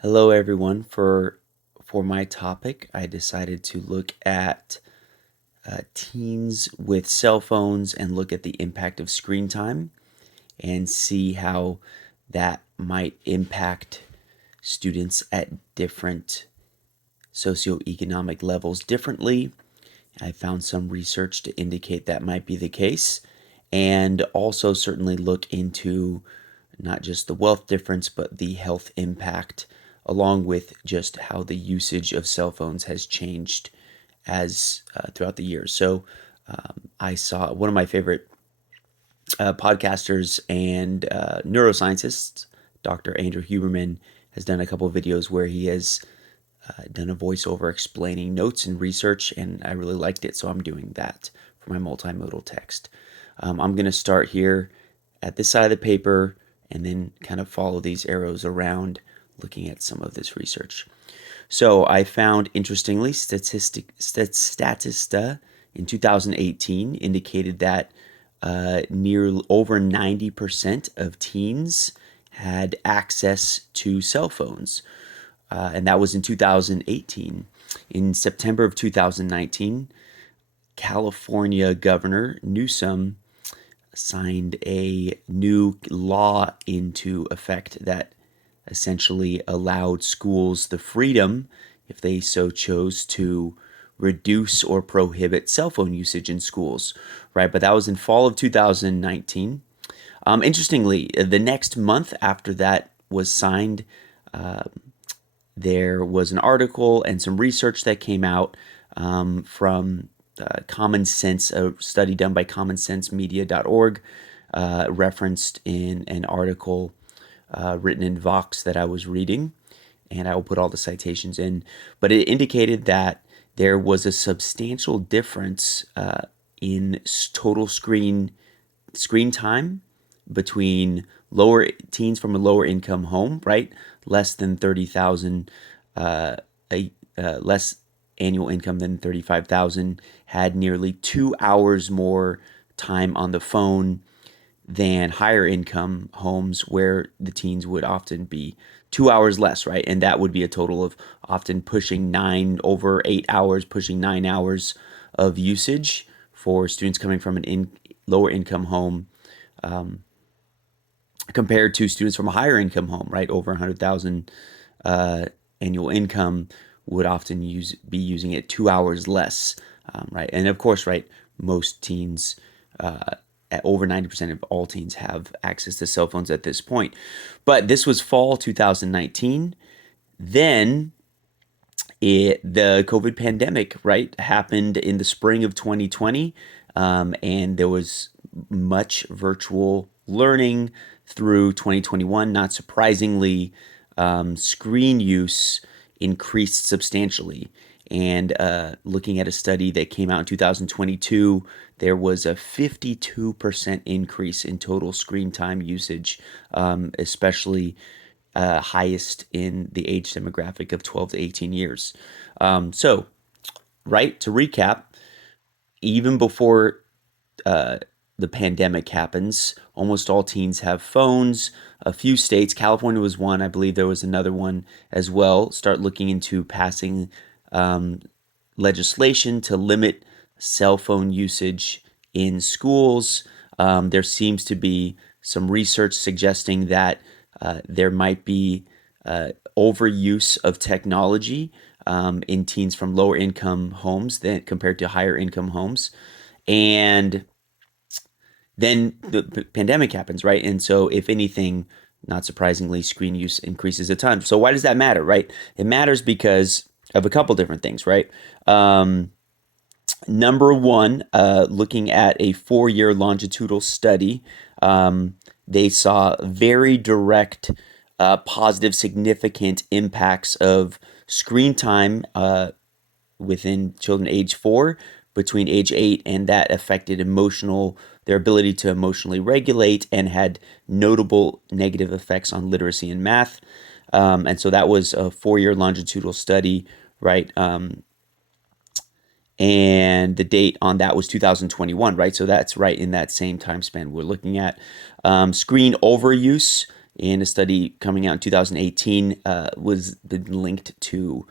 Hello, everyone. For my topic, I decided to look at teens with cell phones and look at the impact of screen time and see how that might impact students at different socioeconomic levels differently. I found some research to indicate that might be the case, and also certainly look into not just the wealth difference, but the health impact, along with just how the usage of cell phones has changed as throughout the years. I saw one of my favorite podcasters and neuroscientists, Dr. Andrew Huberman, has done a couple of videos where he has done a voiceover explaining notes and research, and I really liked it, so I'm doing that for my multimodal text. I'm going to start here at this side of the paper and then kind of follow these arrows around looking at some of this research. So I found, interestingly, Statista in 2018 indicated that near over 90% of teens had access to cell phones, and that was in 2018. In September of 2019, California Governor Newsom signed a new law into effect that essentially allowed schools the freedom, if they so chose, to reduce or prohibit cell phone usage in schools, right? But that was in fall of 2019. Interestingly, the next month after that was signed, there was an article and some research that came out from Common Sense, a study done by commonsensemedia.org, referenced in an article written in Vox that I was reading, and I will put all the citations in. But it indicated that there was a substantial difference in total screen time between lower teens from a lower income home, right? Less than 30,000, less annual income than 35,000, had nearly 2 hours more time on the phone than higher income homes where the teens would often be 2 hours less, right? And that would be a total of often pushing over 8 hours, pushing 9 hours of usage for students coming from lower income home, compared to students from a higher income home, right? Over 100,000 annual income would often be using it 2 hours less, right? And of course, right, most teens, at over 90% of all teens have access to cell phones at this point. But this was fall 2019. Then the COVID pandemic, right, happened in the spring of 2020, and there was much virtual learning through 2021. Not surprisingly, screen use increased substantially. And looking at a study that came out in 2022, there was a 52% increase in total screen time usage, especially highest in the age demographic of 12 to 18 years. So, right, to recap, even before the pandemic happens, almost all teens have phones. A few states, California was one, I believe there was another one as well, start looking into passing legislation to limit cell phone usage in schools. There seems to be some research suggesting that there might be overuse of technology in teens from lower income homes than compared to higher income homes. And then the pandemic happens, right? And so, if anything, not surprisingly, screen use increases a ton. So, why does that matter, right? It matters because of a couple different things, right? Number one, looking at a 4 year longitudinal study, they saw very direct, positive, significant impacts of screen time within children age 4, between age 8, and that affected their ability to emotionally regulate and had notable negative effects on literacy and math. And so that was a 4 year longitudinal study, right? And the date on that was 2021, right? So that's right in that same time span we're looking at. Screen overuse in a study coming out in 2018 was been linked to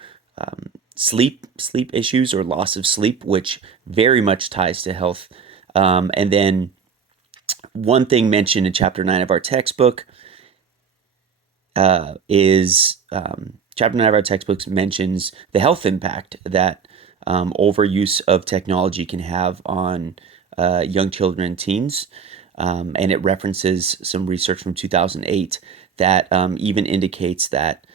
sleep issues or loss of sleep, which very much ties to health. And then one thing mentioned in chapter 9 of our textbook is chapter 9 of our textbooks mentions the health impact that overuse of technology can have on young children and teens. And it references some research from 2008 that even indicates that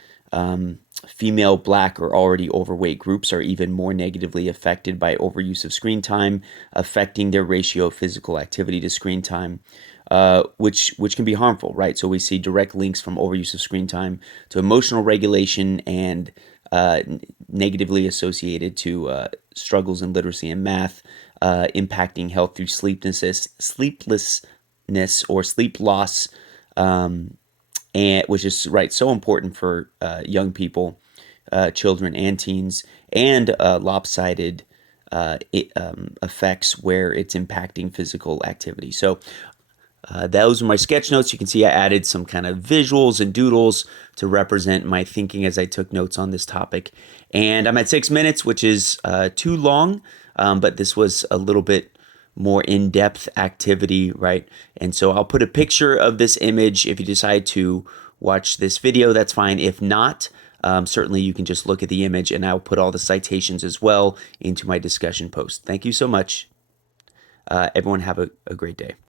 female, black, or already overweight groups are even more negatively affected by overuse of screen time, affecting their ratio of physical activity to screen time, which can be harmful, right? So we see direct links from overuse of screen time to emotional regulation and negatively associated to struggles in literacy and math, impacting health through sleeplessness or sleep loss, and which is right so important for young people, children and teens, and lopsided effects where it's impacting physical activity. So those are my sketch notes. You can see I added some kind of visuals and doodles to represent my thinking as I took notes on this topic. And I'm at 6 minutes, which is too long, but this was a little bit more in-depth activity, right? And so I'll put a picture of this image. If you decide to watch this video, that's fine. If not, certainly you can just look at the image, and I'll put all the citations as well into my discussion post. Thank you so much. Everyone have a great day.